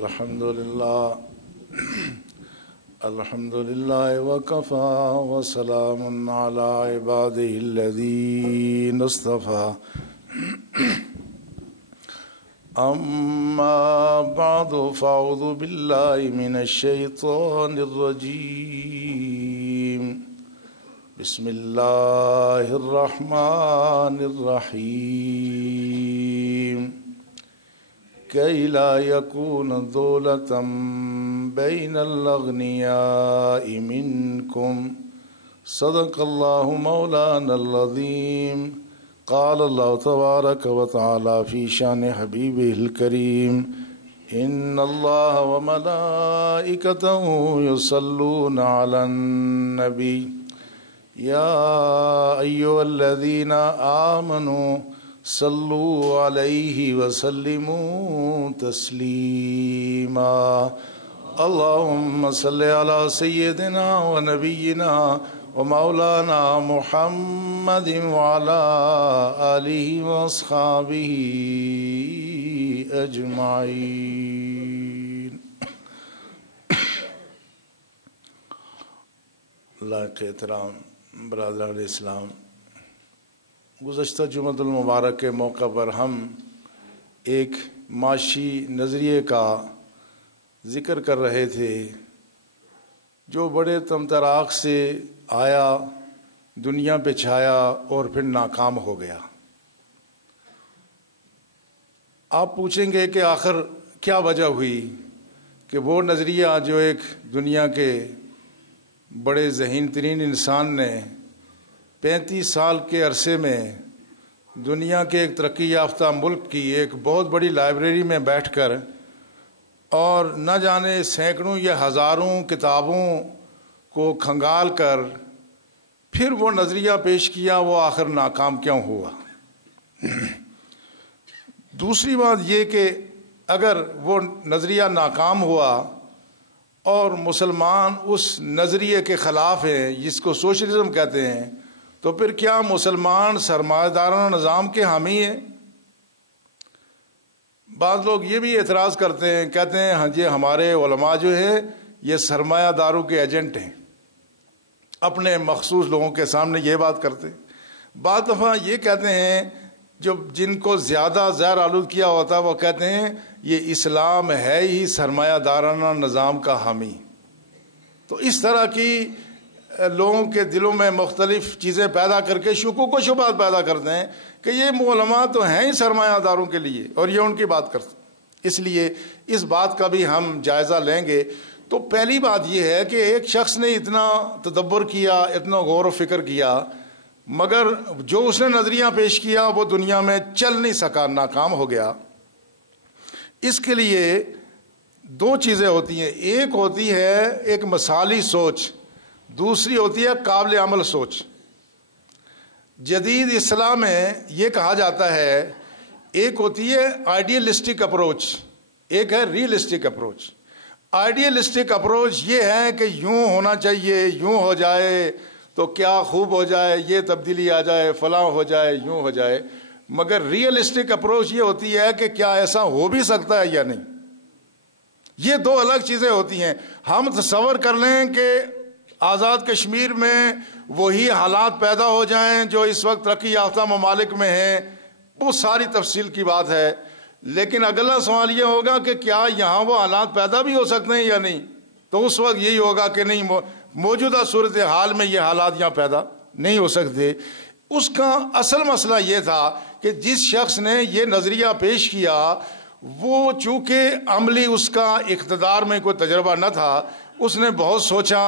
الحمد لله وكفى وسلام على عباده الذين اصطفى أما بعد فأعوذ بالله من الشيطان الرجيم بسم الله الرحمن الرحيم كي لا يكون دولة بين الأغنياء منكم صدق الله مولانا العظيم قال الله تبارك وتعالى في شان حبيبه الكريم إن الله وملائكته يصلون على النبي يا أيها الذين آمنوا صلوا عليه وسلموا تسليما اللهم صل على سيدنا ونبينا ومولانا محمد وعلى آله وأصحابه أجمعين. لائق احترام برادران اسلام، گزشتہ جمعۃ المبارک کے موقع پر ہم ایک معاشی نظریے کا ذکر کر رہے تھے جو بڑے طمطراق سے آیا، دنیا پہ چھایا اور پھر ناکام ہو گیا. آپ پوچھیں گے کہ آخر کیا وجہ ہوئی کہ وہ نظریہ جو ایک دنیا کے بڑے ذہین ترین انسان نے 35 سال کے عرصے میں دنیا کے ایک ترقی یافتہ ملک کی ایک بہت بڑی لائبریری میں بیٹھ کر اور نہ جانے سینکڑوں یا ہزاروں کتابوں کو کھنگال کر پھر وہ نظریہ پیش کیا، وہ آخر ناکام کیوں ہوا؟ دوسری بات یہ کہ اگر وہ نظریہ ناکام ہوا اور مسلمان اس نظریے کے خلاف ہیں جس کو سوشلزم کہتے ہیں، تو پھر کیا مسلمان سرمایہ دارانہ نظام کے حامی ہیں؟ بعض لوگ یہ بھی اعتراض کرتے ہیں، کہتے ہیں ہاں جی ہمارے علماء جو ہیں یہ سرمایہ داروں کے ایجنٹ ہیں، اپنے مخصوص لوگوں کے سامنے یہ بات کرتے ہیں. بعض دفعہ یہ کہتے ہیں جن کو زیادہ زہر آلود کیا ہوتا ہے وہ کہتے ہیں یہ اسلام ہے ہی سرمایہ دارانہ نظام کا حامی. تو اس طرح کی لوگوں کے دلوں میں مختلف چیزیں پیدا کر کے شکوک و شبہات پیدا کرتے ہیں کہ یہ علماء تو ہیں ہی سرمایہ داروں کے لیے اور یہ ان کی بات کرتے ہیں. اس لیے اس بات کا بھی ہم جائزہ لیں گے. تو پہلی بات یہ ہے کہ ایک شخص نے اتنا تدبر کیا، اتنا غور و فکر کیا، مگر جو اس نے نظریہ پیش کیا وہ دنیا میں چل نہیں سکا، ناکام ہو گیا. اس کے لیے دو چیزیں ہوتی ہیں، ایک ہوتی ہے ایک مثالی سوچ، دوسری ہوتی ہے قابل عمل سوچ. جدید اسلام میں یہ کہا جاتا ہے ایک ہوتی ہے آئیڈیلسٹک اپروچ، ایک ہے ریئلسٹک اپروچ. آئیڈیلسٹک اپروچ یہ ہے کہ یوں ہونا چاہیے، یوں ہو جائے تو کیا خوب ہو جائے، یہ تبدیلی آ جائے، فلاں ہو جائے، یوں ہو جائے. مگر ریئلسٹک اپروچ یہ ہوتی ہے کہ کیا ایسا ہو بھی سکتا ہے یا نہیں. یہ دو الگ چیزیں ہوتی ہیں. ہم تصور کر لیں کہ آزاد کشمیر میں وہی حالات پیدا ہو جائیں جو اس وقت ترقی یافتہ ممالک میں ہیں، وہ ساری تفصیل کی بات ہے. لیکن اگلا سوال یہ ہوگا کہ کیا یہاں وہ حالات پیدا بھی ہو سکتے ہیں یا نہیں؟ تو اس وقت یہی ہوگا کہ نہیں، موجودہ صورتحال میں یہ حالات یہاں پیدا نہیں ہو سکتے. اس کا اصل مسئلہ یہ تھا کہ جس شخص نے یہ نظریہ پیش کیا وہ چونکہ عملی اس کا اقتدار میں کوئی تجربہ نہ تھا، اس نے بہت سوچا،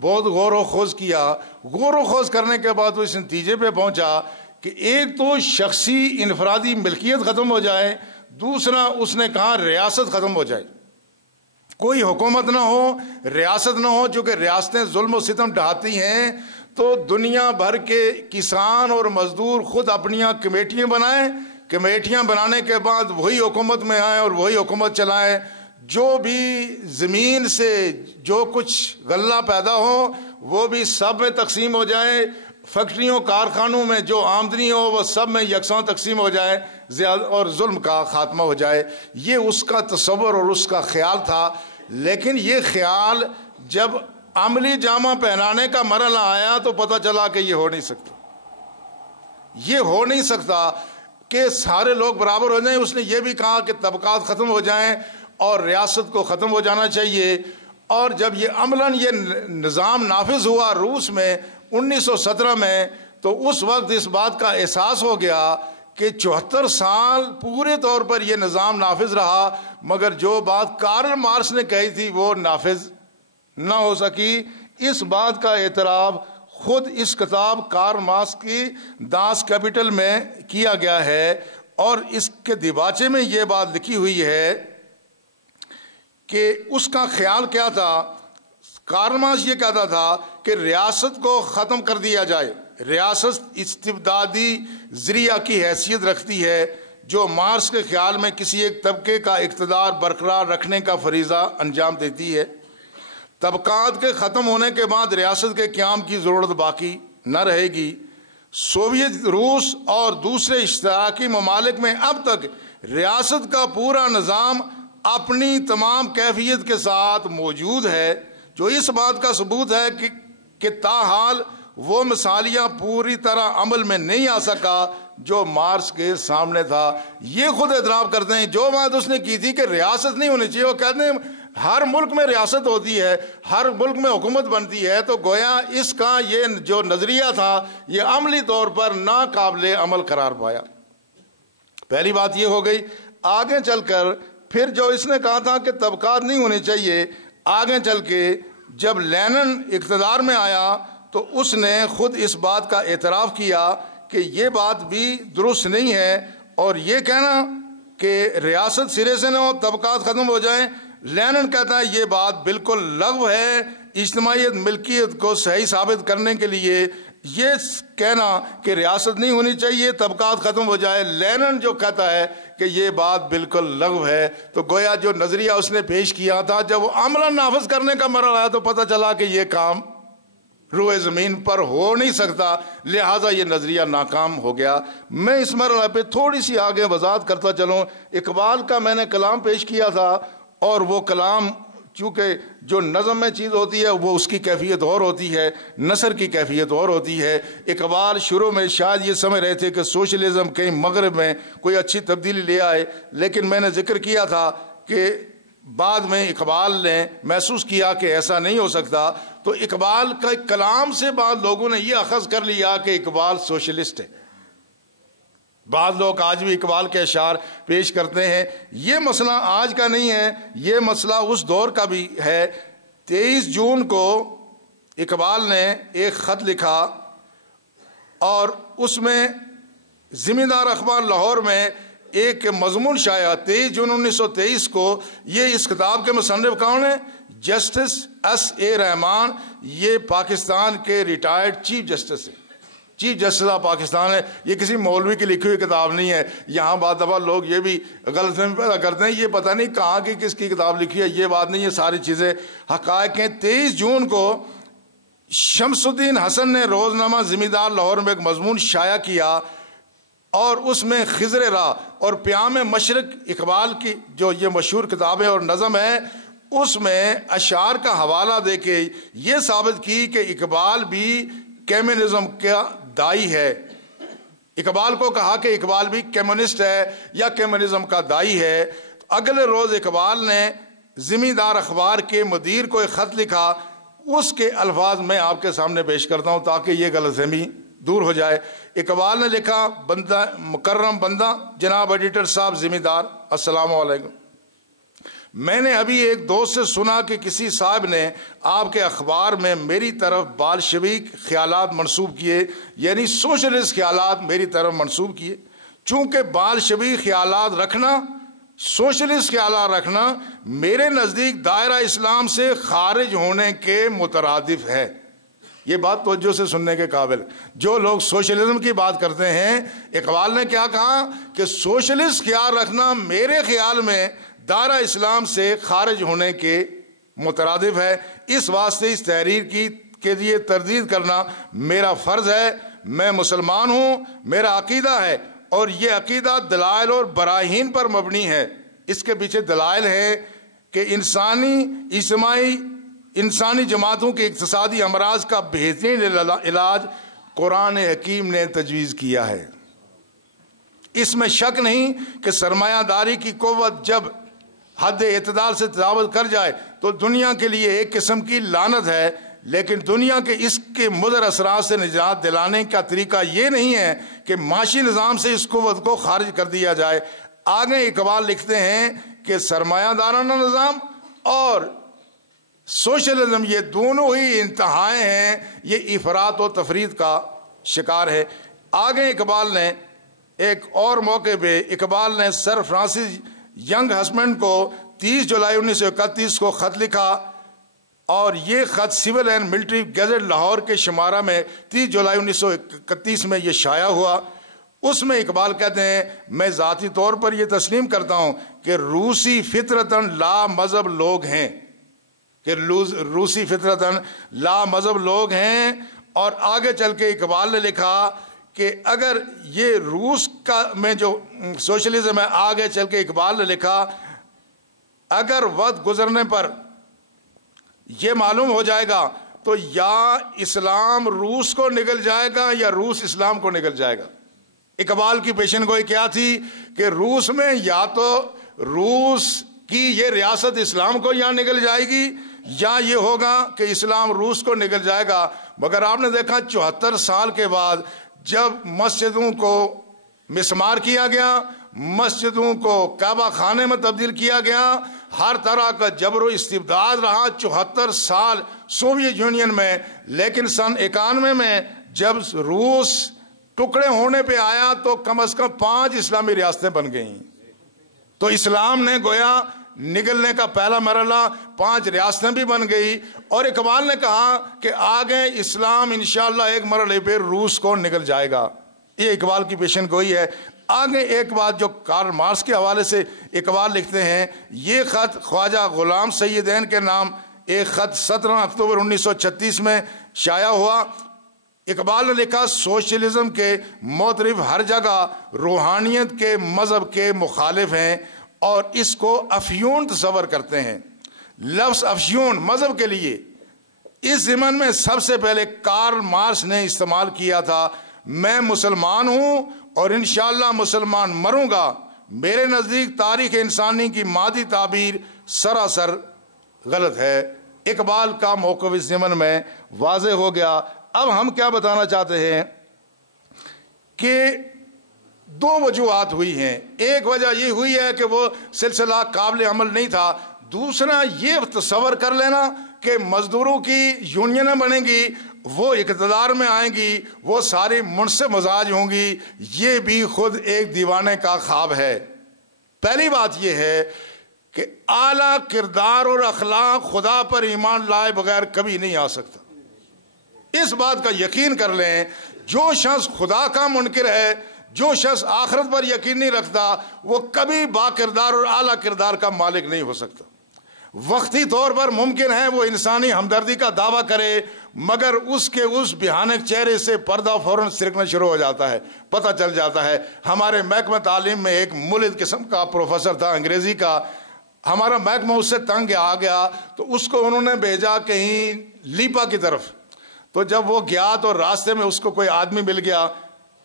بہت غور و خوض کیا. غور و خوض کرنے کے بعد وہ اس نتیجے پہ پہنچا کہ ایک تو شخصی انفرادی ملکیت ختم ہو جائے، دوسرا اس نے کہا ریاست ختم ہو جائے، کوئی حکومت نہ ہو، ریاست نہ ہو. چونکہ ریاستیں ظلم و ستم ڈھاتی ہیں تو دنیا بھر کے کسان اور مزدور خود اپنی کمیٹیاں بنائیں، کمیٹیاں بنانے کے بعد وہی حکومت میں آئیں اور وہی حکومت چلائیں. جو بھی زمین سے جو کچھ غلہ پیدا ہو وہ بھی سب میں تقسیم ہو جائے فیکٹریوں کارخانوں میں جو آمدنی ہو وہ سب میں یکساں تقسیم ہو جائے اور ظلم کا خاتمہ ہو جائے. یہ اس کا تصور اور اس کا خیال تھا. لیکن یہ خیال جب عملی جامہ پہنانے کا مرحلہ آیا تو پتہ چلا کہ یہ ہو نہیں سکتا. یہ ہو نہیں سکتا کہ سارے لوگ برابر ہو جائیں. اس نے یہ بھی کہا کہ طبقات ختم ہو جائیں اور ریاست کو ختم ہو جانا چاہیے. اور جب یہ عملاً یہ نظام نافذ ہوا روس میں 1917 میں, تو اس وقت اس بات کا احساس ہو گیا کہ 74 سال پورے طور پر یہ نظام نافذ رہا, مگر جو بات کارل مارکس نے کہی تھی وہ نافذ نہ ہو سکی. اس بات کا اعتراف خود اس کتاب کارل مارکس کی داس کیپٹل میں کیا گیا ہے, اور اس کے دیباچے میں یہ بات لکھی ہوئی ہے کہ اس کا خیال کیا تھا. کارل مارکس یہ کہتا تھا کہ ریاست کو ختم کر دیا جائے. ریاست استبدادی ذریعہ کی حیثیت رکھتی ہے جو مارکس کے خیال میں کسی ایک طبقے کا اقتدار برقرار رکھنے کا فریضہ انجام دیتی ہے. طبقات کے ختم ہونے کے بعد ریاست کے قیام کی ضرورت باقی نہ رہے گی. سوویت روس اور دوسرے اشتراکی ممالک میں اب تک ریاست کا پورا نظام اپنی تمام کیفیت کے ساتھ موجود ہے, جو اس بات کا ثبوت ہے کہ تاحال وہ مثالیہ پوری طرح عمل میں نہیں آ سکا جو مارکس کے سامنے تھا. یہ خود اعتراف کرتے ہیں جو بات اس نے کی تھی کہ ریاست نہیں ہونی چاہیے. وہ کہتے ہیں ہر ملک میں ریاست ہوتی ہے, ہر ملک میں حکومت بنتی ہے, تو گویا اس کا یہ جو نظریہ تھا یہ عملی طور پر ناقابل عمل قرار پایا. پہلی بات یہ ہو گئی. آگے چل کر پھر جو اس نے کہا تھا کہ طبقات نہیں ہونے چاہیے, آگے چل کے جب لینن اقتدار میں آیا تو اس نے خود اس بات کا اعتراف کیا کہ یہ بات بھی درست نہیں ہے, اور یہ کہنا کہ ریاست سرے سے نہ ہو طبقات ختم ہو جائیں, لینن کہتا ہے یہ بات بالکل لغو ہے. اجتماعیت ملکیت کو صحیح ثابت کرنے کے لیے یہ کہنا کہ ریاست نہیں ہونی چاہیے طبقات ختم ہو جائے, لینن جو کہتا ہے کہ یہ بات بالکل لغو ہے. تو گویا جو نظریہ اس نے پیش کیا تھا جب وہ عملاً نافذ کرنے کا مرحلہ آیا تو پتہ چلا کہ یہ کام روئے زمین پر ہو نہیں سکتا, لہٰذا یہ نظریہ ناکام ہو گیا. میں اس مرحلے پہ تھوڑی سی آگے وضاحت کرتا چلوں. اقبال کا میں نے کلام پیش کیا تھا, اور وہ کلام چونکہ جو نظم میں چیز ہوتی ہے وہ اس کی کیفیت اور ہوتی ہے, نثر کی کیفیت اور ہوتی ہے. اقبال شروع میں شاید یہ سمجھ رہے تھے کہ سوشلزم کہیں مغرب میں کوئی اچھی تبدیلی لے آئے, لیکن میں نے ذکر کیا تھا کہ بعد میں اقبال نے محسوس کیا کہ ایسا نہیں ہو سکتا. تو اقبال کا کلام سے بعض لوگوں نے یہ اخذ کر لیا کہ اقبال سوشلسٹ ہے. بعض لوگ آج بھی اقبال کے اشعار پیش کرتے ہیں. یہ مسئلہ آج کا نہیں ہے, یہ مسئلہ اس دور کا بھی ہے. 23 جون کو اقبال نے ایک خط لکھا اور اس میں زمیندار اخبار لاہور میں ایک مضمون شائع 23 جون 1923 کو. یہ اس کتاب کے مصنف کون ہیں؟ جسٹس ایس اے رحمان. یہ پاکستان کے ریٹائرڈ چیف جسٹس ہیں, چیف جسٹس آف پاکستان ہے. یہ کسی مولوی کی لکھی ہوئی کتاب نہیں ہے. یہاں بعض دفعہ لوگ یہ بھی غلط فہمی پیدا کرتے ہیں, یہ پتہ نہیں کہاں کی کس کی کتاب لکھی ہے. یہ بات نہیں ہے, ساری چیزیں حقائق ہیں. 23 جون کو شمس الدین حسن نے روزنامہ زمیندار لاہور میں ایک مضمون شائع کیا, اور اس میں خضر راہ اور پیام مشرق اقبال کی جو یہ مشہور کتابیں اور نظم ہے, اس میں اشعار کا حوالہ دے کے یہ ثابت کی کہ اقبال بھی کمیونزم کا دائی ہے. اقبال کو کہا کہ اقبال بھی کمیونسٹ ہے یا کمیونزم کا دائی ہے. اگلے روز اقبال نے زمیندار اخبار کے مدیر کو ایک خط لکھا. اس کے الفاظ میں آپ کے سامنے پیش کرتا ہوں تاکہ یہ غلط فہمی دور ہو جائے. اقبال نے لکھا, بندہ مکرم بندہ جناب ایڈیٹر صاحب زمیندار, السلام علیکم. میں نے ابھی ایک دوست سے سنا کہ کسی صاحب نے آپ کے اخبار میں میری طرف بالشویک خیالات منسوب کیے, یعنی سوشلسٹ خیالات میری طرف منسوب کیے. چونکہ بالشویک خیالات رکھنا, سوشلسٹ خیالات رکھنا میرے نزدیک دائرہ اسلام سے خارج ہونے کے مترادف ہے. یہ بات توجہ سے سننے کے قابل. جو لوگ سوشلزم کی بات کرتے ہیں, اقبال نے کیا کہا کہ سوشلسٹ خیال رکھنا میرے خیال میں دائرہ اسلام سے خارج ہونے کے مترادف ہے. اس واسطے اس تحریر کے لیے تردید کرنا میرا فرض ہے. میں مسلمان ہوں، میرا عقیدہ ہے، اور یہ عقیدہ دلائل اور براہین پر مبنی ہے. اس کے پیچھے دلائل ہے کہ انسانی جماعتوں کے اقتصادی امراض کا بہترین علاج قرآن حکیم نے تجویز کیا ہے. اس میں شک نہیں کہ سرمایہ داری کی قوت جب حد اعتدال سے تجاوز کر جائے تو دنیا کے لیے ایک قسم کی لعنت ہے، لیکن دنیا کے اس کے مضر اثرات سے نجات دلانے کا طریقہ یہ نہیں ہے کہ معاشی نظام سے اس قوت کو خارج کر دیا جائے. آگے اقبال لکھتے ہیں کہ سرمایہ دارانہ نظام اور سوشلزم یہ دونوں ہی انتہائیں ہیں، یہ افراط و تفریط کا شکار ہے. آگے اقبال نے ایک اور موقع پہ اقبال نے سر فرانسس ینگ ہسبینڈ کو 30 جولائی 1931 کو خط لکھا، اور یہ خط civil and military gazette Lahore کے شمارہ میں 30 جولائی 1931 میں یہ شائع ہوا. اس میں اقبال کہتے ہیں، میں ذاتی طور پر یہ تسلیم کرتا ہوں کہ روسی فطرتاً لا مذہب لوگ ہیں، روسی فطرتاً لا مذہب لوگ ہیں. اور آگے چل کے اقبال نے لکھا کہ اگر یہ روس کا میں جو سوشلزم ہے، آگے چل کے اقبال نے لکھا اگر وقت گزرنے پر یہ معلوم ہو جائے گا تو یا اسلام روس کو نگل جائے گا یا روس اسلام کو نگل جائے گا. اقبال کی پیشن گوئی کیا تھی کہ روس میں یا تو روس کی یہ ریاست اسلام کو یہاں نگل جائے گی یا یہ ہوگا کہ اسلام روس کو نگل جائے گا. مگر آپ نے دیکھا 74 سال کے بعد جب مسجدوں کو مسمار کیا گیا، مسجدوں کو کعبہ خانے میں تبدیل کیا گیا، ہر طرح کا جبر و استبداد رہا 74 سال سوویت یونین میں. لیکن سن 91 میں جب روس ٹکڑے ہونے پہ آیا تو کم از کم 5 اسلامی ریاستیں بن گئیں. تو اسلام نے گویا نگلنے کا پہلا مرحلہ 5 ریاستیں بھی بن گئی. اور اقبال نے کہا کہ آگے اسلام انشاءاللہ ایک مرحلے پہ روس کو نگل جائے گا. یہ اقبال کی پیشن گوئی ہے. آگے ایک بات جو کارل مارکس کے حوالے سے اقبال لکھتے ہیں، یہ خط خواجہ غلام سیدین کے نام ایک خط 17 اکتوبر 1936 میں شائع ہوا. اقبال نے لکھا سوشلزم کے معترف ہر جگہ روحانیت کے مذہب کے مخالف ہیں اور اس کو افیون تصور کرتے ہیں. لفظ افیون مذہب کے لیے اس ضمن میں سب سے پہلے کارل مارکس نے استعمال کیا تھا. میں مسلمان ہوں اور انشاءاللہ مسلمان مروں گا. میرے نزدیک تاریخ انسانی کی مادی تعبیر سراسر غلط ہے. اقبال کا موقف اس ضمن میں واضح ہو گیا. اب ہم کیا بتانا چاہتے ہیں کہ 2 وجوہات ہوئی ہیں. ایک وجہ یہ ہوئی ہے کہ وہ سلسلہ قابل عمل نہیں تھا. دوسرا یہ تصور کر لینا کہ مزدوروں کی یونینیں بنیں گی، وہ اقتدار میں آئیں گی، وہ ساری منصف مزاج ہوں گی، یہ بھی خود ایک دیوانے کا خواب ہے. پہلی بات یہ ہے کہ اعلیٰ کردار اور اخلاق خدا پر ایمان لائے بغیر کبھی نہیں آ سکتا. اس بات کا یقین کر لیں، جو شخص خدا کا منکر ہے، جو شخص آخرت پر یقین نہیں رکھتا، وہ کبھی با کردار اور اعلیٰ کردار کا مالک نہیں ہو سکتا. وقتی طور پر ممکن ہے وہ انسانی ہمدردی کا دعویٰ کرے، مگر اس کے اس بھیانک چہرے سے پردہ فوراً سرکنا شروع ہو جاتا ہے. پتہ چل جاتا ہے. ہمارے محکمہ تعلیم میں ایک ملد قسم کا پروفیسر تھا انگریزی کا. ہمارا محکمہ اس سے تنگ آ گیا تو اس کو انہوں نے بھیجا کہیں لیپا کی طرف. تو جب وہ گیا تو راستے میں اس کو کوئی آدمی مل گیا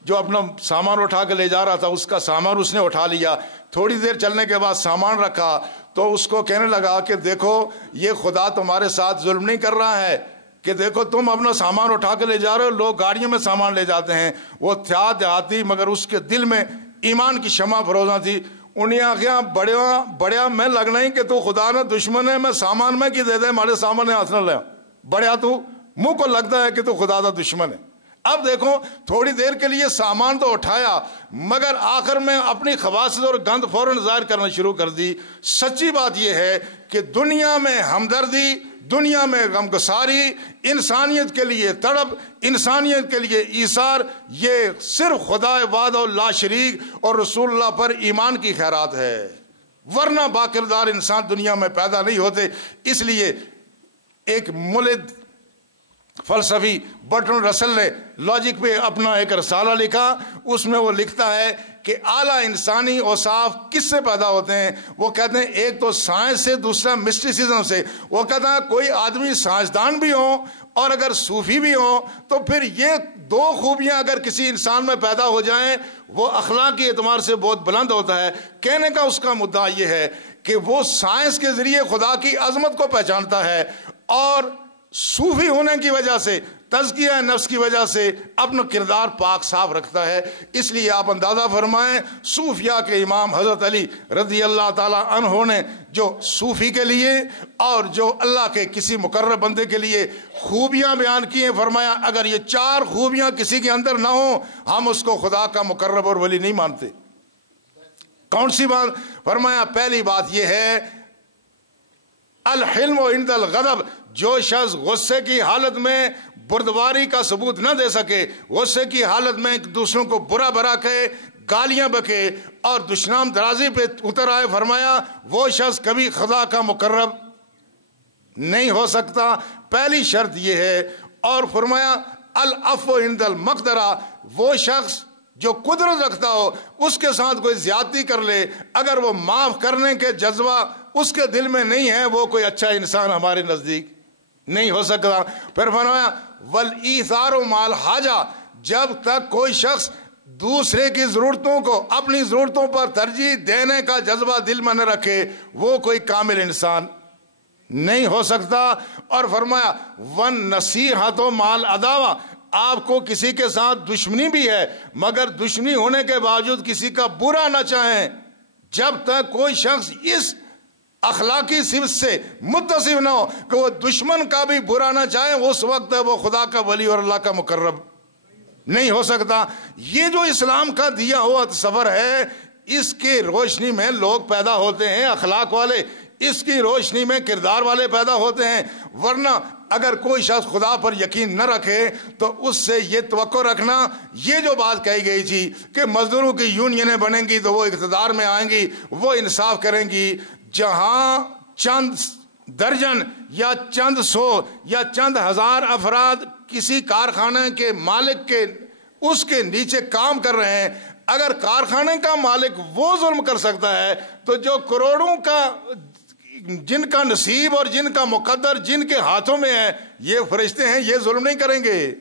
جو اپنا سامان اٹھا کے لے جا رہا تھا. اس کا سامان اس نے اٹھا لیا. تھوڑی دیر چلنے کے بعد سامان رکھا تو اس کو کہنے لگا کہ دیکھو یہ خدا تمہارے ساتھ ظلم نہیں کر رہا ہے کہ دیکھو تم اپنا سامان اٹھا کے لے جا رہے ہو، لوگ گاڑیوں میں سامان لے جاتے ہیں. وہ تھا دیہاتی مگر اس کے دل میں ایمان کی شمع فروزاں تھی. انہیں آخیا بڑیا میں لگنا ہی کہ تو خدا نے دشمن ہے، میں سامان میں کی دے دے ہمارے سامنے ہاتھ نہ لیا. بڑیا تو منہ کو لگتا ہے کہ تو خدا کا دشمن ہے. اب دیکھو تھوڑی دیر کے لیے سامان تو اٹھایا مگر آخر میں اپنی خواص اور گند فوراً ظاہر کرنا شروع کر دی. سچی بات یہ ہے کہ دنیا میں ہمدردی، دنیا میں غمگساری، انسانیت کے لیے تڑپ، انسانیت کے لیے ایثار، یہ صرف خدا وحدہ و لا شریک اور رسول اللہ پر ایمان کی خیرات ہے، ورنہ باکردار انسان دنیا میں پیدا نہیں ہوتے. اس لیے ایک ملد فلسفی برٹرن رسل نے لاجک پہ اپنا ایک رسالہ لکھا، اس میں وہ لکھتا ہے کہ اعلیٰ انسانی اوصاف کس سے پیدا ہوتے ہیں؟ وہ کہتے ہیں ایک تو سائنس سے، دوسرا مسٹیسزم سے۔ وہ کہتا ہے کوئی آدمی سائنسدان بھی ہو اور اگر صوفی بھی ہو تو پھر یہ دو خوبیاں اگر کسی انسان میں پیدا ہو جائیں وہ اخلاقی اعتبار سے بہت بلند ہوتا ہے۔ کہنے کا اس کا مدعا یہ ہے کہ وہ سائنس کے ذریعے خدا کی عظمت کو پہچانتا ہے اور صوفی ہونے کی وجہ سے، تزکیہ نفس کی وجہ سے اپنا کردار پاک صاف رکھتا ہے۔ اس لیے آپ اندازہ فرمائیں صوفیاء کے امام حضرت علی رضی اللہ تعالیٰ عنہ نے جو صوفی کے لیے اور جو اللہ کے کسی مقرب بندے کے لیے خوبیاں بیان کی ہیں، فرمایا اگر یہ 4 خوبیاں کسی کے اندر نہ ہوں ہم اس کو خدا کا مقرب اور ولی نہیں مانتے۔ کون سی بات؟ فرمایا پہلی بات یہ ہے الحلم عند الغضب، جو شخص غصے کی حالت میں بردباری کا ثبوت نہ دے سکے، غصے کی حالت میں دوسروں کو برا بھلا کہے، گالیاں بکے اور دشنام درازی پہ اتر آئے، فرمایا وہ شخص کبھی خدا کا مقرب نہیں ہو سکتا۔ پہلی شرط یہ ہے۔ اور فرمایا العفو عند المقدرہ، وہ شخص جو قدرت رکھتا ہو اس کے ساتھ کوئی زیادتی کر لے، اگر وہ معاف کرنے کے جذبہ اس کے دل میں نہیں ہے وہ کوئی اچھا انسان ہمارے نزدیک نہیں ہو سکتا۔ پھر فرمایا والایثار مع الحاجہ، جب تک کوئی شخص دوسرے کی ضرورتوں کو اپنی ضرورتوں پر ترجیح دینے کا جذبہ دل میں نہ رکھے وہ کوئی کامل انسان نہیں ہو سکتا۔ اور فرمایا والنصیحۃ مع العداوہ، آپ کو کسی کے ساتھ دشمنی بھی ہے مگر دشمنی ہونے کے باوجود کسی کا برا نہ چاہیں۔ جب تک کوئی شخص اس اخلاقی صفت سے متصف نہ ہو کہ وہ دشمن کا بھی برا نہ چاہے، اس وقت وہ خدا کا ولی اور اللہ کا مقرب نہیں ہو سکتا۔ یہ جو اسلام کا دیا ہوا تصور ہے اس کی روشنی میں لوگ پیدا ہوتے ہیں اخلاق والے، اس کی روشنی میں کردار والے پیدا ہوتے ہیں۔ ورنہ اگر کوئی شخص خدا پر یقین نہ رکھے تو اس سے یہ توقع رکھنا، یہ جو بات کہی گئی تھی کہ مزدوروں کی یونینیں بنیں گی تو وہ اقتدار میں آئیں گی، وہ انصاف کریں گی، جہاں چند درجن یا چند سو یا چند ہزار افراد کسی کارخانے کے مالک کے اس کے نیچے کام کر رہے ہیں، اگر کارخانے کا مالک وہ ظلم کر سکتا ہے تو جو کروڑوں کا جن کا نصیب اور جن کا مقدر جن کے ہاتھوں میں ہے یہ فرشتے ہیں، یہ ظلم نہیں کریں گے۔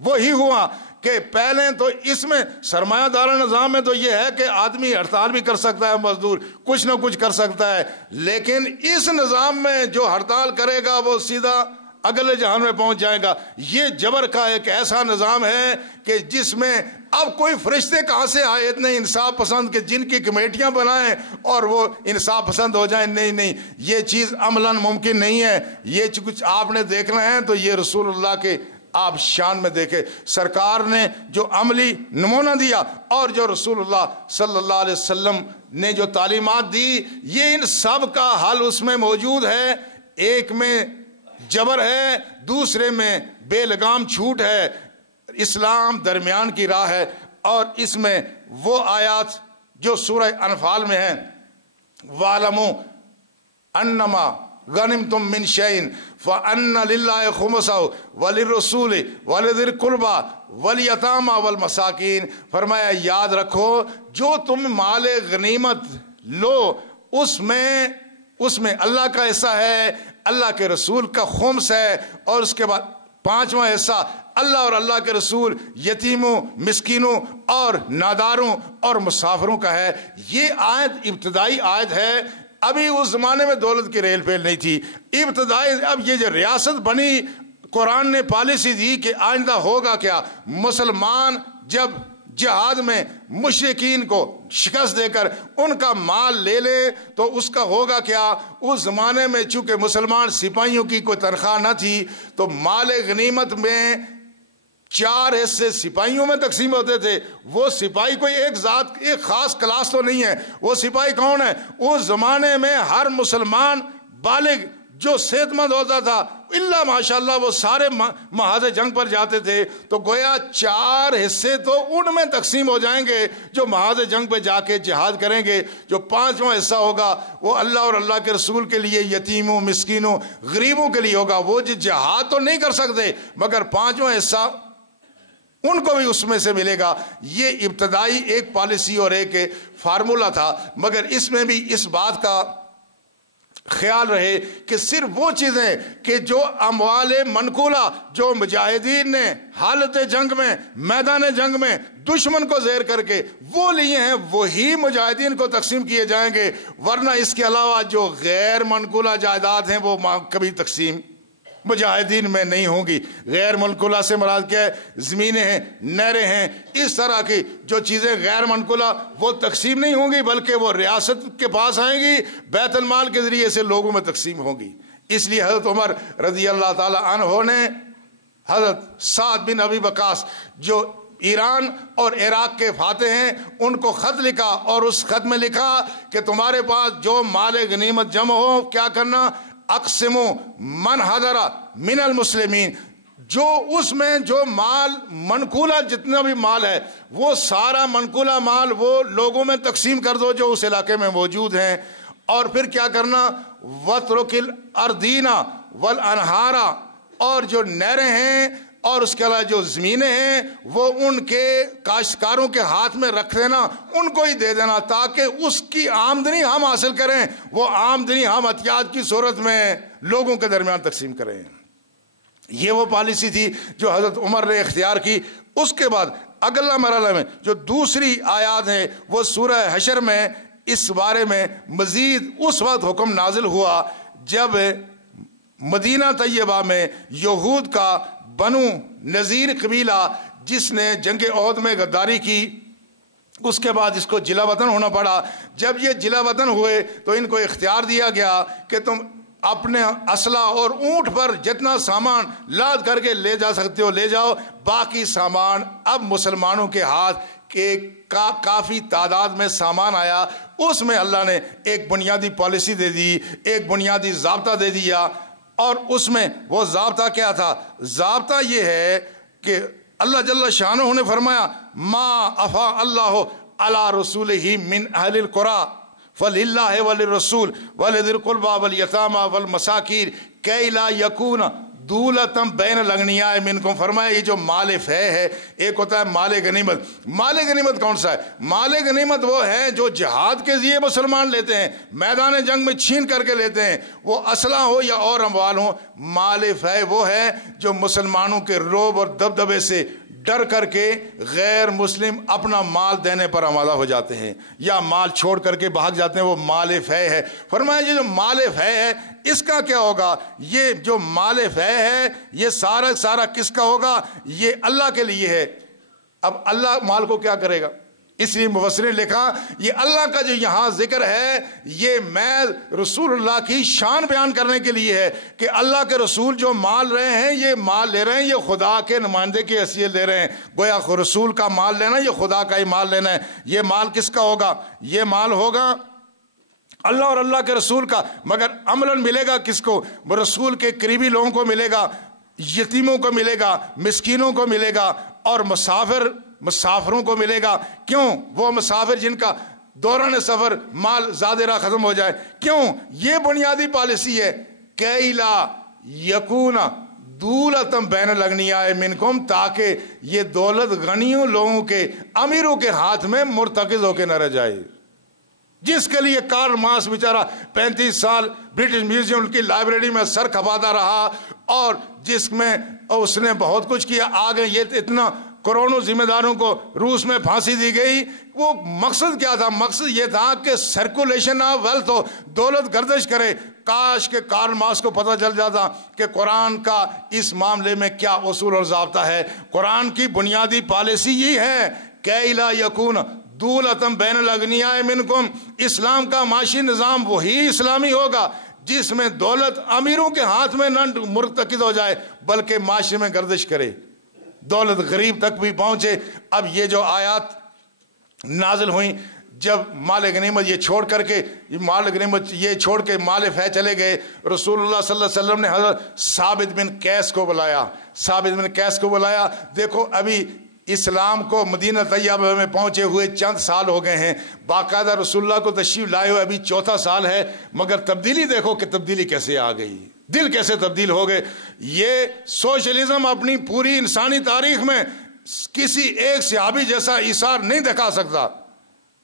وہی ہوا کہ پہلے تو اس میں سرمایہ دارہ نظام میں تو یہ ہے کہ آدمی ہڑتال بھی کر سکتا ہے، مزدور کچھ نہ کچھ کر سکتا ہے، لیکن اس نظام میں جو ہڑتال کرے گا وہ سیدھا اگلے جہان میں پہنچ جائے گا۔ یہ جبر کا ایک ایسا نظام ہے کہ جس میں اب کوئی فرشتے کہاں سے آئے اتنے انصاف پسند کہ جن کی کمیٹیاں بنائیں اور وہ انصاف پسند ہو جائیں؟ نہیں، یہ چیز عملاً ممکن نہیں ہے۔ یہ کچھ آپ نے دیکھنا ہے تو یہ رسول اللہ کے آپ شان میں دیکھے، سرکار نے جو عملی نمونہ دیا اور جو رسول اللہ صلی اللہ علیہ وسلم نے جو تعلیمات دی، یہ ان سب کا حل اس میں موجود ہے۔ ایک میں جبر ہے، دوسرے میں بے لگام چھوٹ ہے، اسلام درمیان کی راہ ہے۔ اور اس میں وہ آیات جو سورہ انفال میں ہیں، وَاعْلَمُوا أَنَّمَا غَنِمْتُم مِّن شَيْءٍ فَأَنَّ لِلَّهِ خُمُسَهُ وَلِلرَّسُولِ وَلِذِي الْقُرْبَى وَالْيَتَامَى وَالْمَسَاكِينِ، فرمایا یاد رکھو جو تم مال غنیمت لو اس میں اللہ کا حصہ ہے، اللہ کے رسول کا خمس ہے، اور اس کے بعد 5واں حصہ اللہ اور اللہ کے رسول، یتیموں، مسکینوں اور ناداروں اور مسافروں کا ہے۔ یہ آیت ابتدائی آیت ہے، ابھی اس زمانے میں دولت کی ریل پھیل نہیں تھی، ابتدائی اب یہ جو ریاست بنی قرآن نے پالیسی دی کہ آئندہ ہوگا کیا، مسلمان جب جہاد میں مشرکین کو شکست دے کر ان کا مال لے لے تو اس کا ہوگا کیا۔ اس زمانے میں چونکہ مسلمان سپاہیوں کی کوئی تنخواہ نہ تھی تو مال غنیمت میں 4 حصے سپاہیوں میں تقسیم ہوتے تھے۔ وہ سپاہی کوئی ایک ذات، ایک خاص کلاس تو نہیں ہے، وہ سپاہی کون ہے؟ اس زمانے میں ہر مسلمان بالغ جو صحت مند ہوتا تھا اللہ ماشاءاللہ وہ سارے محاذ جنگ پر جاتے تھے تو گویا 4 حصے تو ان میں تقسیم ہو جائیں گے جو محاذ جنگ پہ جا کے جہاد کریں گے، جو 5واں حصہ ہوگا وہ اللہ اور اللہ کے رسول کے لیے، یتیموں، مسکینوں، غریبوں کے لیے ہوگا۔ وہ جہاد تو نہیں کر سکتے مگر 5واں حصہ ان کو بھی اس میں سے ملے گا۔ یہ ابتدائی ایک پالیسی اور ایک فارمولا تھا، مگر اس میں بھی اس بات کا خیال رہے کہ صرف وہ چیزیں کہ جو اموال منقولہ جو مجاہدین نے حالت جنگ میں، میدان جنگ میں دشمن کو زیر کر کے وہ لیے ہیں وہی مجاہدین کو تقسیم کیے جائیں گے، ورنہ اس کے علاوہ جو غیر منقولہ جائیداد ہیں وہ کبھی تقسیم مجاہدین میں نہیں ہوں گی۔ غیر منقولہ سے مراد کیا ہے؟ زمینیں ہیں، نہریں ہیں، اس طرح کی جو چیزیں غیر منقولہ وہ تقسیم نہیں ہوں گی بلکہ وہ ریاست کے پاس آئیں گی، بیت المال کے ذریعے سے لوگوں میں تقسیم ہوں گی۔ اس لیے حضرت عمر رضی اللہ تعالی عنہ نے حضرت سعد بن ابی وقاص جو ایران اور عراق کے فاتح ہیں ان کو خط لکھا، اور اس خط میں لکھا کہ تمہارے پاس جو مال غنیمت جمع ہو کیا کرنا، اقسمو من حضر من المسلمین، جو اس میں جو مال منقولہ جتنا بھی مال ہے وہ سارا منقولہ مال وہ لوگوں میں تقسیم کر دو جو اس علاقے میں موجود ہیں۔ اور پھر کیا کرنا، وَتْرُكِ الْأَرْضِينَ وَالْأَنْهَارَ، اور جو نہریں ہیں اور اس کے علاوہ جو زمینیں ہیں وہ ان کے کاشتکاروں کے ہاتھ میں رکھ دینا، ان کو ہی دے دینا تاکہ اس کی آمدنی ہم حاصل کریں، وہ آمدنی ہم عطیات کی صورت میں لوگوں کے درمیان تقسیم کریں۔ یہ وہ پالیسی تھی جو حضرت عمر نے اختیار کی۔ اس کے بعد اگلا مرحلہ میں جو دوسری آیات ہیں وہ سورہ حشر میں اس بارے میں مزید اس وقت حکم نازل ہوا جب مدینہ طیبہ میں یہود کا بنو نذیر قبیلہ جس نے جنگ احد میں غداری کی، اس کے بعد اس کو جلا وطن ہونا پڑا۔ جب یہ جلا وطن ہوئے تو ان کو اختیار دیا گیا کہ تم اپنے اسلحہ اور اونٹ پر جتنا سامان لاد کر کے لے جا سکتے ہو لے جاؤ، باقی سامان اب مسلمانوں کے ہاتھ کے کافی تعداد میں سامان آیا۔ اس میں اللہ نے ایک بنیادی پالیسی دے دی، ایک بنیادی ضابطہ دے دیا، اور اس میں وہ ضابطہ کیا تھا؟ ضابطہ یہ ہے کہ اللہ جل شانہ نے فرمایا ما افا اللہ علی رسولہ من اہل القرى فللہ وللرسول ولذی القربى والیتامى والمساکین کی لا یکون دولتم بین الاغنیاء منکم۔ فرمایا یہ جو مال فے ہے، ایک ہوتا ہے مال غنیمت۔ مال غنیمت کون سا ہے؟ مال غنیمت وہ ہے جو جہاد کے ذریعے مسلمان لیتے ہیں، میدان جنگ میں چھین کر کے لیتے ہیں، وہ اسلحہ ہو یا اور اموال ہو۔ مال فے وہ ہے جو مسلمانوں کے رعب اور دبدبے سے ڈر کر کے غیر مسلم اپنا مال دینے پر آمادہ ہو جاتے ہیں یا مال چھوڑ کر کے بھاگ جاتے ہیں، وہ مال فے ہے۔ فرمایا یہ جو مال فے ہے اس کا کیا ہوگا؟ یہ جو مال فے ہے یہ سارا کس کا ہوگا؟ یہ اللہ کے لیے ہے۔ اب اللہ مال کو کیا کرے گا؟ اس لیے مفسرین نے لکھا یہ اللہ کا جو یہاں ذکر ہے یہ میں رسول اللہ کی شان بیان کرنے کے لیے ہے کہ اللہ کے رسول جو مال رہے ہیں یہ مال لے رہے ہیں، یہ خدا کے نمائندے کی حیثیت لے رہے ہیں۔ گویا رسول کا مال لینا یہ خدا کا ہی مال لینا ہے۔ یہ مال کس کا ہوگا؟ یہ مال ہوگا اللہ اور اللہ کے رسول کا، مگر عملاً ملے گا کس کو؟ رسول کے قریبی لوگوں کو ملے گا، یتیموں کو ملے گا، مسکینوں کو ملے گا، اور مسافروں کو ملے گا۔ کیوں؟ وہ مسافر جن کا دوران سفر مال زادرہ ختم ہو جائے۔ کیوں؟ یہ بنیادی پالیسی ہے کہ لا یکون دولتم بین الاغنیاء منکم، تاکہ یہ دولت غنیوں لوگوں کے، امیروں کے ہاتھ میں مرتکز ہو کے نہ رہ جائے۔ جس کے لیے کارل مارکس بیچارہ 35 سال برٹش میوزیم کی لائبریری میں سر کھپاتا رہا اور جس میں اس نے بہت کچھ کیا، آگے یہ اتنا کروڑوں ذمہ داروں کو روس میں پھانسی دی گئی۔ وہ مقصد کیا تھا؟ مقصد یہ تھا کہ سرکولیشن آف ویلتھ ہو، دولت گردش کرے۔ کاش کہ کارل مارکس کو پتہ چل جاتا کہ قرآن کا اس معاملے میں کیا اصول اور ضابطہ ہے۔ قرآن کی بنیادی پالیسی یہ ہے کہ لا یکون دولتم بین الاغنیاء منکم، اسلام کا معاشی نظام وہی اسلامی ہوگا جس میں دولت امیروں کے ہاتھ میں نہ مرتکز ہو جائے بلکہ معاشرے میں گردش کرے، دولت غریب تک بھی پہنچے۔ اب یہ جو آیات نازل ہوئیں جب مال غنیمت یہ چھوڑ کر کے مال غنیمت یہ چھوڑ کے مال فہ چلے گئے، رسول اللہ صلی اللہ علیہ وسلم نے حضرت ثابت بن قیس کو بلایا، ثابت بن قیس کو بلایا۔ دیکھو ابھی اسلام کو مدینہ طیبہ میں پہنچے ہوئے چند سال ہو گئے ہیں، باقاعدہ رسول اللہ کو تشریف لائے ہوئے ابھی چوتھا سال ہے، مگر تبدیلی دیکھو کہ تبدیلی کیسے آ گئی، دل کیسے تبدیل ہو گئے۔ یہ سوشلزم اپنی پوری انسانی تاریخ میں کسی ایک صحابی جیسا ایثار نہیں دکھا سکتا۔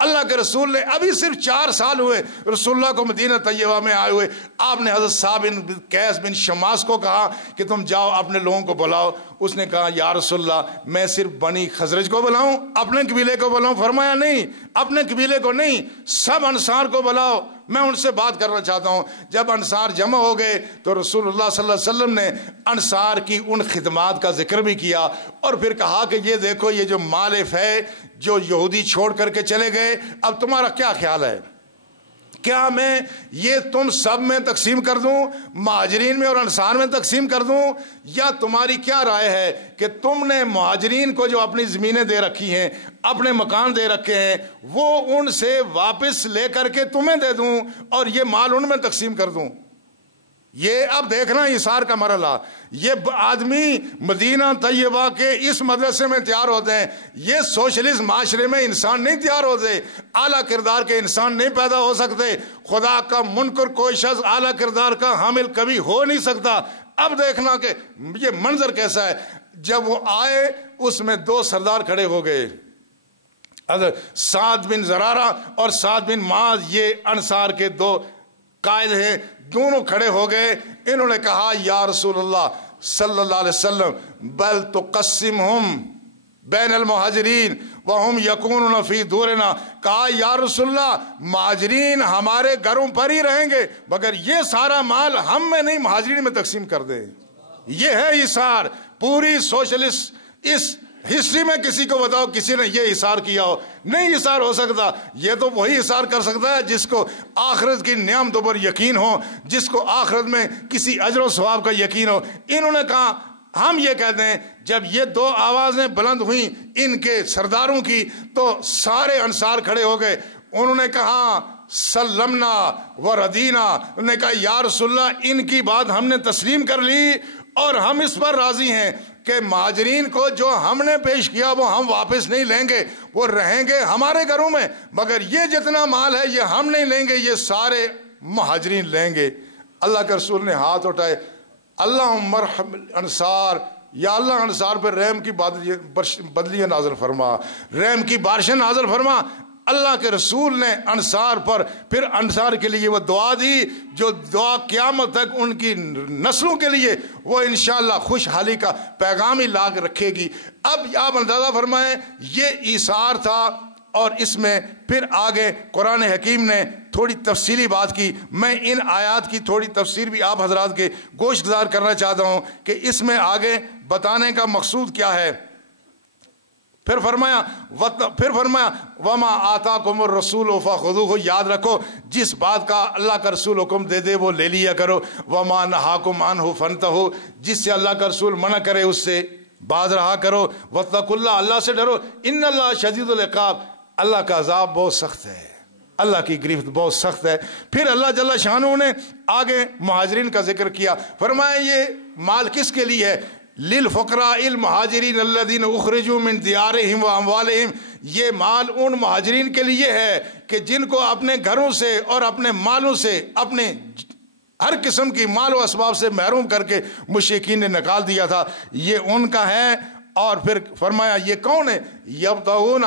اللہ کے رسول نے ابھی صرف 4 سال ہوئے رسول اللہ کو مدینہ طیبہ میں آئے ہوئے، آپ نے حضرت ثابت بن قیس بن شماس کو کہا کہ تم جاؤ اپنے لوگوں کو بلاؤ۔ اس نے کہا یا رسول اللہ میں صرف بنی خزرج کو بلاؤں، اپنے قبیلے کو بلاؤں؟ فرمایا نہیں، اپنے قبیلے کو نہیں، سب انصار کو بلاؤ، میں ان سے بات کرنا چاہتا ہوں۔ جب انصار جمع ہو گئے تو رسول اللہ صلی اللہ علیہ وسلم نے انصار کی ان خدمات کا ذکر بھی کیا، اور پھر کہا کہ یہ دیکھو یہ جو مالف ہے جو یہودی چھوڑ کر کے چلے گئے، اب تمہارا کیا خیال ہے؟ کیا میں یہ تم سب میں تقسیم کر دوں، مہاجرین میں اور انصار میں تقسیم کر دوں، یا تمہاری کیا رائے ہے کہ تم نے مہاجرین کو جو اپنی زمینیں دے رکھی ہیں، اپنے مکان دے رکھے ہیں، وہ ان سے واپس لے کر کے تمہیں دے دوں اور یہ مال ان میں تقسیم کر دوں؟ یہ اب دیکھنا ایثار کا مرحلہ، یہ آدمی مدینہ طیبہ کے اس مدرسے میں تیار ہوتے ہیں، یہ سوشلسٹ معاشرے میں انسان نہیں تیار ہوتے، اعلیٰ کردار کے انسان نہیں پیدا ہو سکتے، خدا کا منکر کوئی شخص اعلیٰ کردار کا حامل کبھی ہو نہیں سکتا۔ اب دیکھنا کہ یہ منظر کیسا ہے۔ جب وہ آئے اس میں 2 سردار کھڑے ہو گئے، سعد بن زرارہ اور سعد بن معاذ، یہ انصار کے 2 قائد ہیں، دونوں کھڑے ہو گئے۔ انہوں نے کہا یا رسول اللہ صلی اللہ علیہ وسلم بل تقسمہم بین المہاجرین وہم یکونون فی دورنا، کہا یا رسول اللہ مہاجرین ہمارے گھروں پر ہی رہیں گے مگر یہ سارا مال ہم میں نہیں مہاجرین میں تقسیم کر دیں۔ یہ ہے ایثار۔ پوری سوشلسٹ اس ہسٹری میں کسی کو بتاؤ کسی نے یہ ایثار کیا ہو؟ نہیں ایثار ہو سکتا۔ یہ تو وہی ایثار کر سکتا ہے جس کو آخرت کی نعمتوں پر یقین ہو، جس کو آخرت میں کسی اجر و ثواب کا یقین ہو۔ انہوں نے کہا ہم یہ کہتے ہیں، جب یہ 2 آوازیں بلند ہوئیں ان کے سرداروں کی تو سارے انصار کھڑے ہو گئے۔ انہوں نے کہا سلمنا و ردینا، انہوں نے کہا یا رسول اللہ ان کی بات ہم نے تسلیم کر لی اور ہم اس پر راضی ہیں کہ مہاجرین کو جو ہم نے پیش کیا وہ ہم واپس نہیں لیں گے، وہ رہیں گے ہمارے گھروں میں، مگر یہ جتنا مال ہے یہ ہم نہیں لیں گے، یہ سارے مہاجرین لیں گے۔ اللہ کے رسول نے ہاتھ اٹھائے، اللہم ارحم انصار، یا اللہ انصار پر رحم کی بدلیاں نازل فرما، رحم کی بارشیں نازل فرما۔ اللہ کے رسول نے انصار پر پھر انصار کے لیے وہ دعا دی جو دعا قیامت تک ان کی نسلوں کے لیے وہ انشاءاللہ خوشحالی کا پیغام ہی لا رکھے گی۔ اب آپ اندازہ فرمائیں یہ ایثار تھا، اور اس میں پھر آگے قرآن حکیم نے تھوڑی تفصیلی بات کی۔ میں ان آیات کی تھوڑی تفسیر بھی آپ حضرات کے گوش گزار کرنا چاہتا ہوں کہ اس میں آگے بتانے کا مقصود کیا ہے۔ پھر فرمایا وما آتاکم الرسول فخذوہ، یاد رکھو جس بات کا اللہ کا رسول حکم دے دے وہ لے لیا کرو، وما نہاکم عنہ فانتہوا، جس سے اللہ کا رسول منع کرے اس سے باز رہا کرو، واتقوا اللہ، اللہ سے ڈرو، ان اللہ شدید العقاب، اللہ کا عذاب بہت سخت ہے، اللہ کی گرفت بہت سخت ہے۔ پھر اللہ جل شانہ نے آگے مہاجرین کا ذکر کیا، فرمایا یہ مال کس کے لیے ہے؟ للفقراء المہاجرین الذین اخرجوا من دیارہم واموالہم، یہ مال ان مہاجرین کے لیے ہے کہ جن کو اپنے گھروں سے اور اپنے مالوں سے، اپنے ہر قسم کی مال و اسباب سے محروم کر کے مشرکین نے نکال دیا تھا، یہ ان کا ہے۔ اور پھر فرمایا یہ کون ہے؟ یبتغون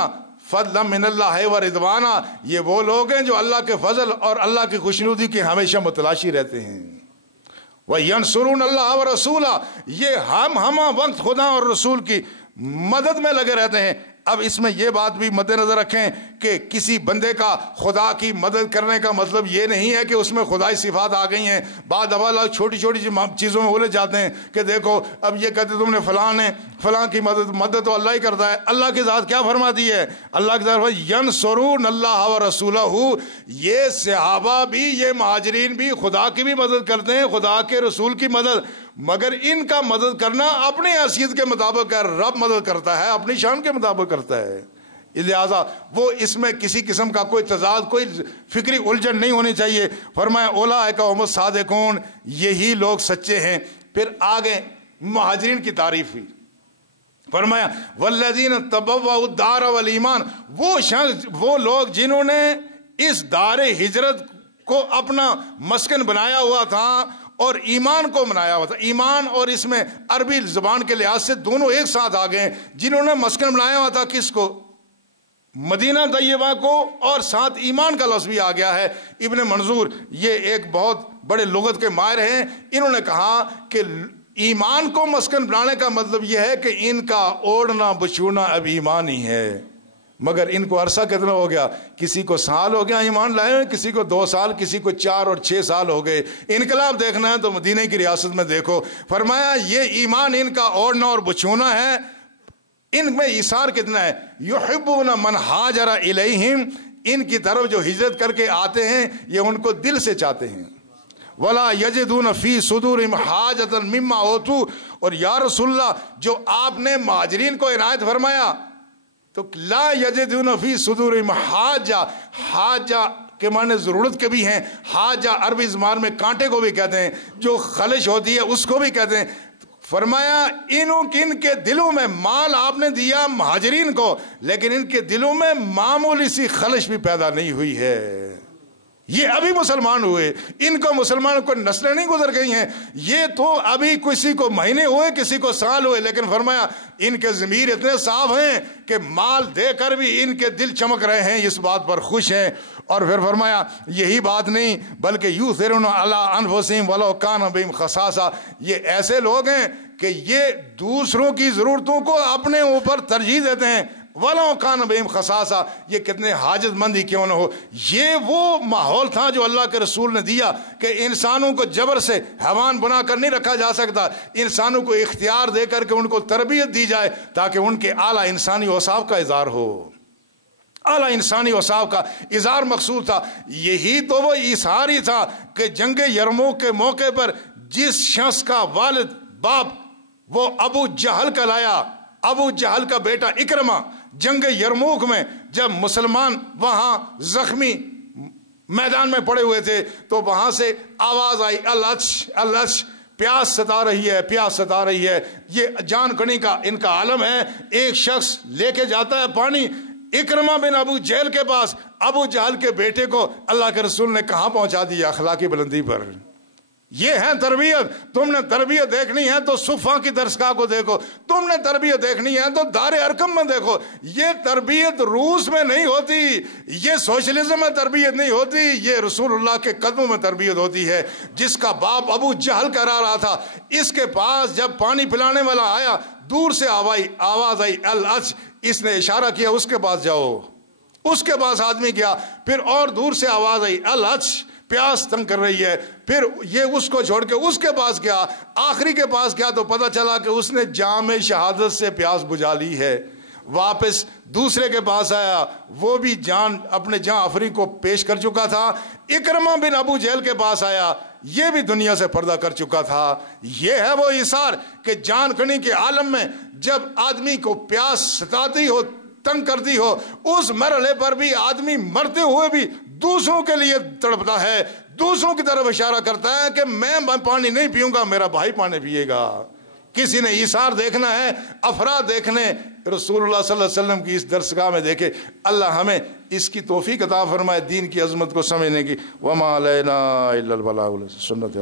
فضلا من اللہ و رضوانا، یہ وہ لوگ ہیں جو اللہ کے فضل اور اللہ کی خوشنودی کے ہمیشہ متلاشی رہتے ہیں۔ وَيَنْصُرُونَ اللَّهَ وَرَسُولَهُ، یہ ہم وقت خدا اور رسول کی مدد میں لگے رہتے ہیں۔ اب اس میں یہ بات بھی مد نظر رکھیں کہ کسی بندے کا خدا کی مدد کرنے کا مطلب یہ نہیں ہے کہ اس میں خدائی صفات آ گئی ہیں۔ بعض دفعہ لوگ چھوٹی چھوٹی چیزوں میں الجھ جاتے ہیں کہ دیکھو اب یہ کہتے تم نے فلاں کی مدد تو اللہ ہی کرتا ہے۔ اللہ کی ذات کیا فرماتی ہے؟ اللہ کی ذات ینصرون اللہ ورسولہ، یہ صحابہ بھی یہ مہاجرین بھی خدا کی بھی مدد کرتے ہیں، خدا کے رسول کی مدد، مگر ان کا مدد کرنا اپنی حیثیت کے مطابق ہے، رب مدد کرتا ہے اپنی شان کے مطابق کرتا ہے۔ لہٰذا وہ اس میں کسی قسم کا کوئی تضاد، کوئی فکری الجھن نہیں ہونی چاہیے۔ فرمایا اولئک هم الصادقون، یہی لوگ سچے ہیں۔ پھر آگے مہاجرین کی تعریف ہوئی، فرمایا والذین تبوؤا الدار والایمان، وہ لوگ جنہوں نے اس دار ہجرت کو اپنا مسکن بنایا ہوا تھا اور ایمان کو بنایا ہوا تھا۔ ایمان اور اس میں عربی زبان کے لحاظ سے دونوں ایک ساتھ آ گئے۔ جنہوں نے مسکن بنایا ہوا تھا کس کو؟ مدینہ طیبہ کو، اور ساتھ ایمان کا لفظ بھی آ گیا ہے۔ ابن منظور یہ ایک بہت بڑے لغت کے ماہر ہیں، انہوں نے کہا کہ ایمان کو مسکن بنانے کا مطلب یہ ہے کہ ان کا اوڑھنا بچھونا اب ایمان ہی ہے۔ مگر ان کو عرصہ کتنا ہو گیا؟ کسی کو سال ہو گیا ایمان لائے ہوئے، کسی کو 2 سال، کسی کو 4 اور 6 سال ہو گئے۔ انقلاب دیکھنا ہے تو مدینہ کی ریاست میں دیکھو۔ فرمایا یہ ایمان ان کا اوڑھنا اور بچھونا ہے۔ ان میں ایثار کتنا ہے؟ یحبون من ہاجر الیہم، ان کی طرف جو ہجرت کر کے آتے ہیں یہ ان کو دل سے چاہتے ہیں۔ ولا یجدون فی صدورہم حاجۃ مما اوتوا، اور یا رسول اللہ جو آپ نے مہاجرین کو عنایت فرمایا تو لا یجدون فی صدورہم حاجہ، حاجہ کے معنی ضرورت کے بھی ہیں، حاجہ عربی زبان میں کانٹے کو بھی کہتے ہیں، جو خلش ہوتی ہے اس کو بھی کہتے ہیں۔ فرمایا ان کے دلوں میں مال آپ نے دیا مہاجرین کو، لیکن ان کے دلوں میں معمولی سی خلش بھی پیدا نہیں ہوئی ہے۔ یہ ابھی مسلمان ہوئے، ان کو مسلمان کو نسلیں نہیں گزر گئی ہیں، یہ تو ابھی کسی کو مہینے ہوئے کسی کو سال ہوئے، لیکن فرمایا ان کے ضمیر اتنے صاف ہیں کہ مال دے کر بھی ان کے دل چمک رہے ہیں، اس بات پر خوش ہیں۔ اور پھر فرمایا یہی بات نہیں بلکہ یؤثرون علی انفسہم ولو کان بہم خصاصہ، یہ ایسے لوگ ہیں کہ یہ دوسروں کی ضرورتوں کو اپنے اوپر ترجیح دیتے ہیں۔ وَلَوْ كَانَ بِهِمْ خَصَاصَةٌ، یہ کتنے حاجت مند ہی کیوں نہ ہو۔ یہ وہ ماحول تھا جو اللہ کے رسول نے دیا کہ انسانوں کو جبر سے حیوان بنا کر نہیں رکھا جا سکتا، انسانوں کو اختیار دے کر کے ان کو تربیت دی جائے تاکہ ان کے اعلیٰ انسانی اوصاف کا اظہار ہو۔ اعلیٰ انسانی اوصاف کا اظہار مقصود تھا۔ یہی تو وہ اظہار ہی تھا کہ جنگ یرموک کے موقع پر جس شخص کا والد باپ وہ ابو جہل کا لایا، ابو جہل کا بیٹا اکرمہ، جنگ یرموک میں جب مسلمان وہاں زخمی میدان میں پڑے ہوئے تھے تو وہاں سے آواز آئی الچ الچ، پیاس ستا رہی ہے، پیاس ستا رہی ہے۔ یہ جان کنی کا ان کا عالم ہے۔ ایک شخص لے کے جاتا ہے پانی اکرمہ بن ابو جہل کے پاس، ابو جہل کے بیٹے کو اللہ کے رسول نے کہاں پہنچا دیا؟ اخلاقی بلندی پر۔ یہ ہے تربیت۔ تم نے تربیت دیکھنی ہے تو صفا کی درسگاہ کو دیکھو، تم نے تربیت دیکھنی ہے تو دار ارقم میں دیکھو۔ یہ تربیت روس میں نہیں ہوتی، یہ سوشلزم میں تربیت نہیں ہوتی، یہ رسول اللہ کے قدموں میں تربیت ہوتی ہے۔ جس کا باپ ابو جہل کرا رہا تھا، اس کے پاس جب پانی پلانے والا آیا دور سے آواز آئی الچ، اس نے اشارہ کیا اس کے پاس جاؤ، اس کے پاس آدمی گیا، پھر اور دور سے آواز آئی الچ، پیاس تنگ کر رہی ہے، پھر یہ اس کو چھوڑ کے اس کے پاس گیا، آخری کے پاس گیا تو پتہ چلا کہ اس نے جام شہادت سے پیاس بجھا لی ہے۔ واپس دوسرے کے پاس آیا، وہ بھی اپنے جان آفری کو پیش کر چکا تھا۔ اکرمہ بن ابو جہل کے پاس آیا، یہ بھی دنیا سے پردہ کر چکا تھا۔ یہ ہے وہ ایثار کہ جان کنی کے عالم میں جب آدمی کو پیاس ستاتی ہو، تنگ کرتی ہو، اس مرحلے پر بھی آدمی مرتے ہوئے بھی دوسروں کے لیے تڑپتا ہے، دوسروں کی طرف اشارہ کرتا ہے کہ میں پانی نہیں پیوں گا، میرا بھائی پانی پیے گا۔ کسی نے ایثار دیکھنا ہے، افراد دیکھنے، رسول اللہ صلی اللہ علیہ وسلم کی اس درسگاہ میں دیکھے۔ اللہ ہمیں اس کی توفیق عطا فرمائے، دین کی عظمت کو سمجھنے کی۔ وما علینا الا البلاغ، سنت